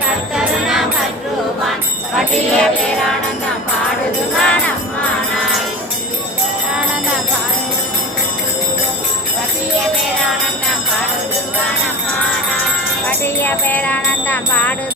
கர்த்தர் நாம் கற்றுவான் பட்டிய பேரானந்தம் பாடுது மனமானாய் ஆனந்தம் பாடுது பட்டிய பேரானந்தம் பாடுது மனமானாய் பட்டிய பேரானந்தம் பாடுது